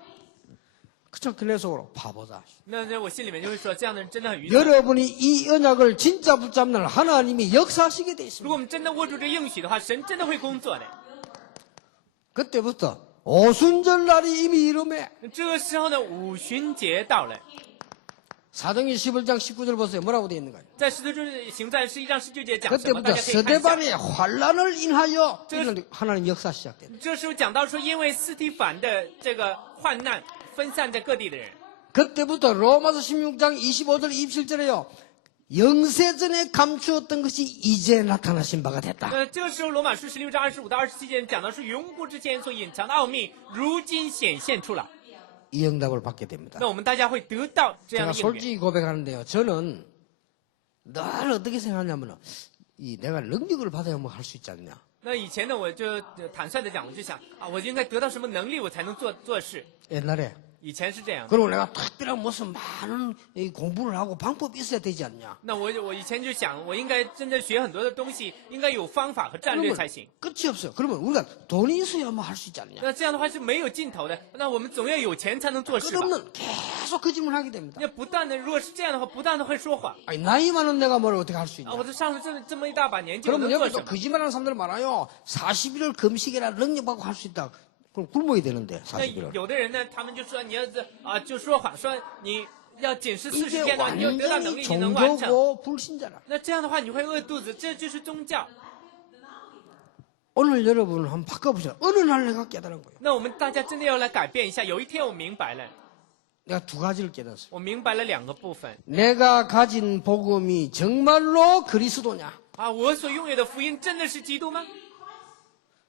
그쵸? 그래서 바보다. 那我心里面就会说，这样的人真的很愚蠢。 여러분이 이 언약을 진짜 붙잡는 날 하나님이 역사하시게 돼 如 있습니다. 果我们真的握住这应许的话，神真的会工作的。 그때부터 오순절 날이 이미 이름에 这个时候呢，五旬节到了， 사도행전 11장 19절 보세요. 뭐라고 되어 있는가요? 在使徒行传11章19节讲什么？ 그때부터 大家可以看一下。 스데반의 환란을 인하여 저- 이런 하나님 역사 시작된. 这时候讲到说，因为斯提凡的这个患难分散在各地的人， 그때부터 로마서 16장 25절 27절에요. 영세전에 감추었던 것이 이제 나타나신 바가 됐다. 这个时候罗马书16章25到27节讲到是永古之前所隐藏的奥秘，如今显现出来。 이 응답을 받게 됩니다. 那我们大家会得到这样 제가 的应允。 솔직히 고백하는데요. 저는 늘 어떻게 생각하냐면 내가 능력을 받아야 뭐 할 수 있지 않냐. 那以前呢，我就坦率的讲，我就想啊，我应该得到什么能力，我才能做事。 옛날에 以前是这样的。 그리고 내가 특별한 무슨 많은 이 공부를 하고 방법이 있어야 되지 않냐. 那我以前就想，我应该真的学很多的东西，应该有方法和战略才行。 끝이 없어요. 그러면 우리가 돈이 있어야만 할 수 있지 않냐. 那这样的话是没有尽头的。那我们总要有钱才能做事吧？ 끝없는 계속 거짓말 하게 됩니다. 那不断的，如果是这样的话，不断的会说谎。 아니, 나이 많은 내가 뭘 어떻게 할 수 있냐. 啊，我都上了这么一大把年纪，我能 그러면 做 여기 什 또 么？ 거짓말하는 사람들 많아요. 40일을 금식이라 능력받고 할 수 있다. 그럼 굶어야 되는데 那 40일을. 有的人呢，他们就说你要就说谎，说你要紧实40 이게 天呢，你要得到能 완전히 力，你能完成。 종교고 불신자라. 那这样的话你会饿肚子，这就是宗教。 오늘 여러분 한번 바꿔보세요. 어느 날 내가 깨달은 거예요. 那我们大家真的要来改变一下。有一天我明白了， 내가 두 가지를 깨달았어요. 我明白了2个部分 내가 가진 복음이 정말로 그리스도냐? 啊，我所拥有的福音真的是基督吗？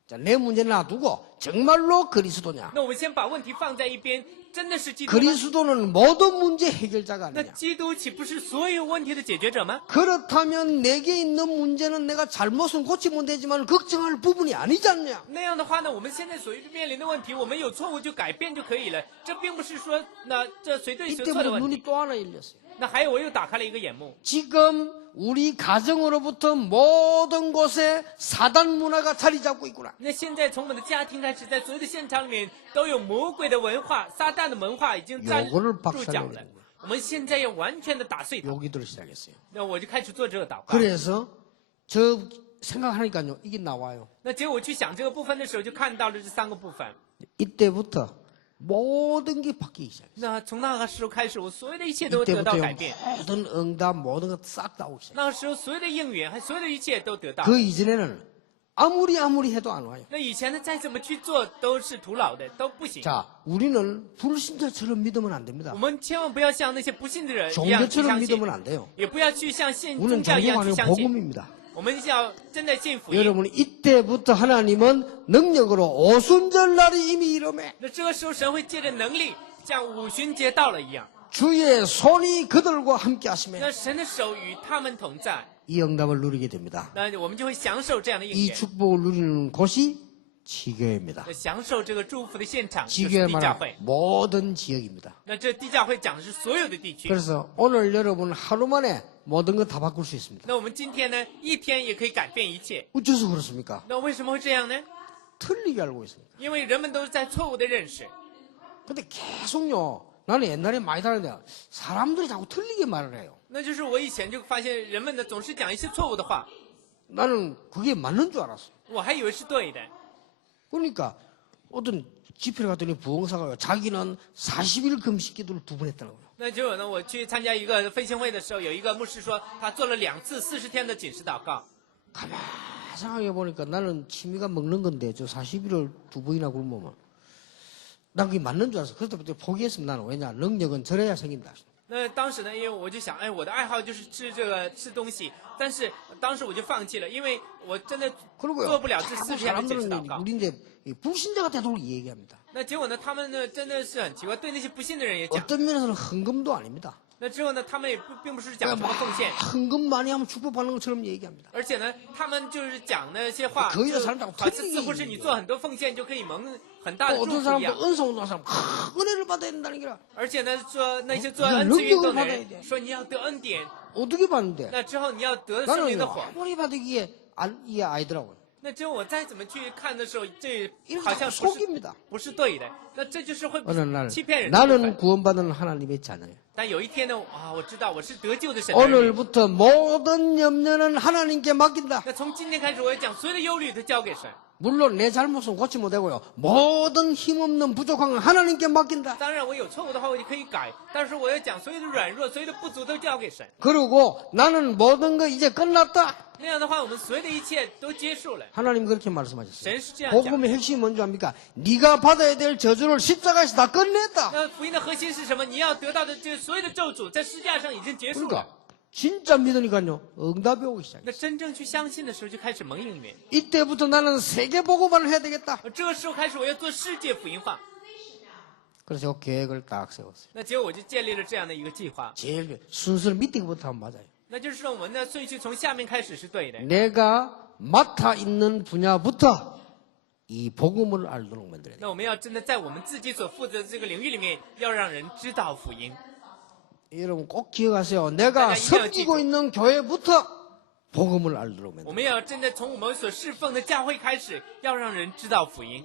자, 내 문제 놔두고 정말로 그리스도냐? 那我们先把问题放在一边，真的是基督吗？ 그리스도는 모든 문제 해결자가 那 아니냐? 基督岂不是所有问题的解决者吗？ 그렇다면 내게 있는 문제는 내가 잘못은 고치면 되지만 걱정할 부분이 아니지 않냐? 那样的话呢，我们现在所面临的问题，我们有错误就改变就可以了。这并不是说那这谁对谁错的 이때부터 问题。 눈이 또 하나 열렸어요. 那还有，我又打开了一个眼目。 지금 우리 가정으로부터 모든 곳에 사단 문화가 자리 잡고 있구나. 那现在从我们的家庭开始，在所有的现场里面都有魔鬼的文化、撒旦的文化已经站 요거를 住脚了 박살내는 거예요. 。我们现在要完全的打碎它。 여기들을 시작했어요. 那我就开始做这个祷告。 그래서 저 생각하니까요, 이게 나와요. 那结果我去想这个部分的时候，就看到了这3个部分。 이때부터 모든 게 바뀌기 시작했어요. 那从那个时候开始，我所有的一切都得到 이때부터 改变。 모든 응답, 모든 것 싹 다 오기 시작해요. 那个时候，所有的应允，还所有的一切都得到。 그 이전에는 아무리 해도 안 와요. 那以前呢，再怎么去做都是徒劳的，都不行。 자, 우리는 불신자처럼 믿으면 안 됩니다. 我们千万不要像那些不信的人一样去 종교처럼 相信， 믿으면 안 돼요. 也不要去像信 우리는 宗教一 종교가 样去 아니고 相信。 복음입니다. 我们要真的信福音。 여러분 이때부터 하나님은 능력으로 오순절 날이 이미 이름에 那这个时候，神会借着能力，像五旬节到了一样。 주의 손이 그들과 함께 하시며 那神的手与他们同在， 이 응답을 누리게 됩니다. 那我们就会享受这样的应 이 允， 축복을 누리는 곳이 지교회입니다. 享受这个祝福的现场就是 지교회 地教 말은 会。 모든 지역입니다. 那这地教会讲的是所有的地区。 그래서 오늘 여러분 하루 만에 모든 거 다 바꿀 수 있습니다. 那我们今天呢，一天也可以改变一切。 어째서 그렇습니까? 那为什么会这样呢？ 틀리게 알고 있습니다. 因为人们都是在错误的认识。 근데 계속요. 나는 옛날에 많이 다른데 사람들이 자꾸 틀리게 말을 해요. 那就是我以前就发现人们呢总是讲一些错误的话， 나는 그게 맞는 줄 알았어. 我还以为是对的。 그러니까 어떤 집회를 갔더니 부흥사가 자기는 40일 금식 기도를 2번 했다는 거예요. 那结果呢，我去参加一个分享会的时候，有一个牧师说他做了2次40天的禁食祷告。 가만 생각해 보니까 나는 취미가 먹는 건데 저 40일을 2번이나 굶으면 난 그게 맞는 줄 알았어. 그때부터 포기했습니다. 나는 왜냐 능력은 절해야 생긴다. 那当时呢，因为我就想，哎，我的爱好就是吃东西，但是当时我就放弃了，因为我真的 그리고요. 做不了这 자꾸 40天的禁食 사람들은 祷告。 우리 이제 불신자가 되도록 얘기합니다. 那结果呢，他们呢真的是很奇怪，对那些不信的人也讲。 어떤 면에서는 헌금도 아닙니다. 那之后呢，他们也并不是讲什么奉献， 헌금 많이 하면 축복받는 것처럼 얘기합니다. 而且呢，他们就是讲那些话， 거의 就 사람들하고 好像似乎是你做很多奉献就可以蒙很大的 또 祝 어떤 福一样 사람도 。 은사 운동하는 사람 은혜를 받아야 된다는 게라 而且呢，说那些做 어 恩赐运动的 능력을받아야 人 돼 说你要得恩典， 어떻게 받는데? 那之后你要得圣灵 나는 的火。 아무리 받기에 이해 아니더라고요. 那只有我再怎么去看的时候，这 이런 好像 자꾸 不是 속입니다. 不是对的。那这就是会 어느 날 欺骗人的部 나는 分。 구원받은 하나님의 자녀예요. 但有一天呢，啊，我知道我是得救的神的儿女。 오늘부터 모든 염려는 하나님께 맡긴다. 那从今天开始，我要将所有的忧虑都交给神。 물론 내 잘못은 고치면 되고요. 모든 힘없는 부족한 건 하나님께 맡긴다. 当然，我有错误的话，我就可以改，但是我要将所有的软弱、所有的不足都交给神。 그리고 나는 모든 거 이제 끝났다. 那样的话，我们所有的一切都结束了。 하나님 그렇게 말씀하셨어요. 神是这样讲。 복음의 핵심이 뭔지 압니까? 네가 받아야 될 저주를 십자가에서 다 끝냈다. 那福音的核心是什么？你要得到的这所有的咒诅，在十字架上已经结束了。 그러니까 진짜 믿으니까요. 응답이 오기 시작해요. 那真正去相信的时候，就开始蒙应允。 이때부터 나는 세계 복음을 해야 되겠다. 这个时候开始，我要做世界福音化。 그래서 계획을 딱 세웠어요. 那结果我就建立了这样的一个计划。 제일 순서를 밑에부터 하면 맞아요. 那就是说，我们的顺序从下面开始是对的。 내가 맡아 있는 분야부터 이 복음을 알도록 만들어야 돼. 那我们要真的在我们自己所负责的这个领域里面，要让人知道福音。 여러분 꼭 기억하세요. 내가 섬기고 있는 교회부터 복음을 알도록 我 만들어야 돼. 们要真的从我们所侍奉的教会开始，要让人知道福音。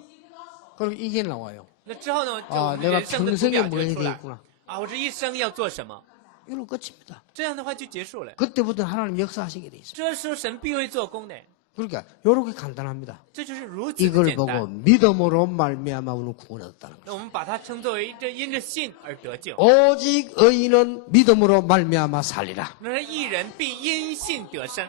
그리고 이게 나와요. 那之后呢，就 아 我们 내가 人生的图 평생에 表 뭘 就 해야 出来 되겠구나. 啊，我这一生要做什么？ 이걸로 끝입니다. 这样的话就结束了。 그때부터 하나님 역사하시게 돼 있어요. 这时候神必会做工的， 그러니까 이렇게 간단합니다. 这就是如此的 이걸 简 보고 单。 믿음으로 말미암아 우리는 구원 얻었다는 那 거죠. 我们把它称作为这因着信而得救。 오직 의인은 믿음으로 말미암아 살리라. 那义人必因信得生。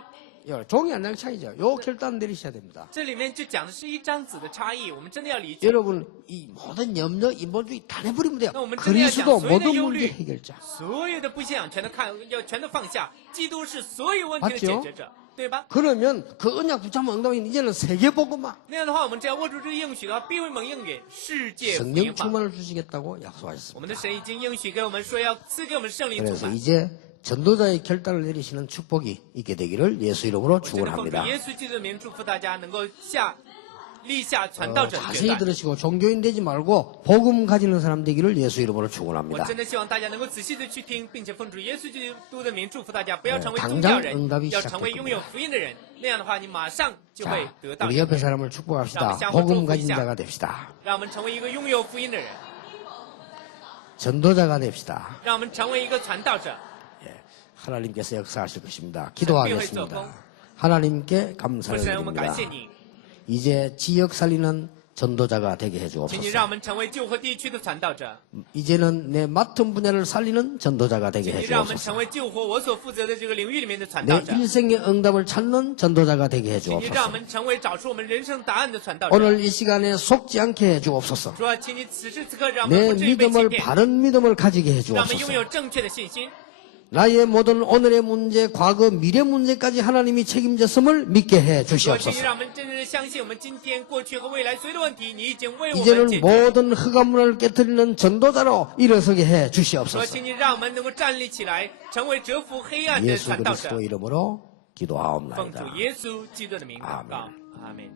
종이 한 장 차이죠. 요 결단 내리셔야 됩니다. 这里面就讲的是一张纸的差异，我们真的要理解。 여러분 이 모든 염려, 인본주의 다 내버리면 돼요. 那我们真的要讲 그리스도 所有的 모든 忧 문제 虑， 해결자. 所有的不信仰全都要全都放下。基督是所有问题的解决者，对吧？ 그러면 그 언약 붙잡으면 응답이 이제는 세계복음화 那样的话，我们只要握住这个应许的话，必为蒙应允，世界福 성령 音化。 충만을 주시겠다고 我们 약속하셨습니다. 的神已经应许给我们说，要赐给我们圣灵充 그래서 满。 이제 전도자의 결단을 내리시는 축복이 있게 되기를 예수 이름으로 我真的奉主 축원합니다. 耶稣基督的名祝福大家，能够立下传道者的决 자세히 断。 들으시고 종교인 되지 말고 복음 가지는 사람 되기를 예수 이름으로 我 축원합니다. 真的希望大家能够仔细的去听，并且奉主耶稣基督的名祝福大家，不要成为 당장 宗教人 응답이， 要成为拥有福音的人。那样的话，你马上就会 자, 得到 우리 。 옆에 사람을 축복합시다. 복음 가진 자가 됩시다. 让我们成为一个拥有福音的人， 전도자가 됩시다. 让我们成为一个传道者。 하나님께서 역사하실 것입니다. 必会做 기도하겠습니다. 工。 하나님께 父 감사를 神，我们感 드립니다. 谢你， 이제 지역 살리는 전도자가 되게 请你 해주옵소서. 让我们成为救活地区的传道者， 이제는 내 맡은 분야를 살리는 전도자가 되게 请你让我们 해주옵소서. 成为救活我所负责的这个领域里面的传 내 道者， 일생의 응답을 찾는 전도자가 되게 请你让我 해주옵소서. 们成为找出我们人生答案的传道者。 오늘 이 시간에 속지 않게 해주옵소서. 主啊，请你此时此刻让我们 내 不至于被欺 믿음을 骗， 바른 믿음을 가지게 让我们拥 해주옵소서. 有正确的信心。 나의 모든 오늘의 문제, 과거, 미래 문제까지 하나님이 책임졌음을 믿게 해 主啊，请你 주시옵소서. 让我们真正的相信，我们今天、过去和未来所有的问题，你已经为我们 이제는 解决。 모든 흑암문을 깨뜨리는 전도자로 일어서게 해 主啊， 주시옵소서. 请你让我们能够站立起来，成为折服黑暗的 예수 传道者 그리스도 。 이름으로 奉 기도하옵나이다. 主耶稣基督的名祷告，阿门。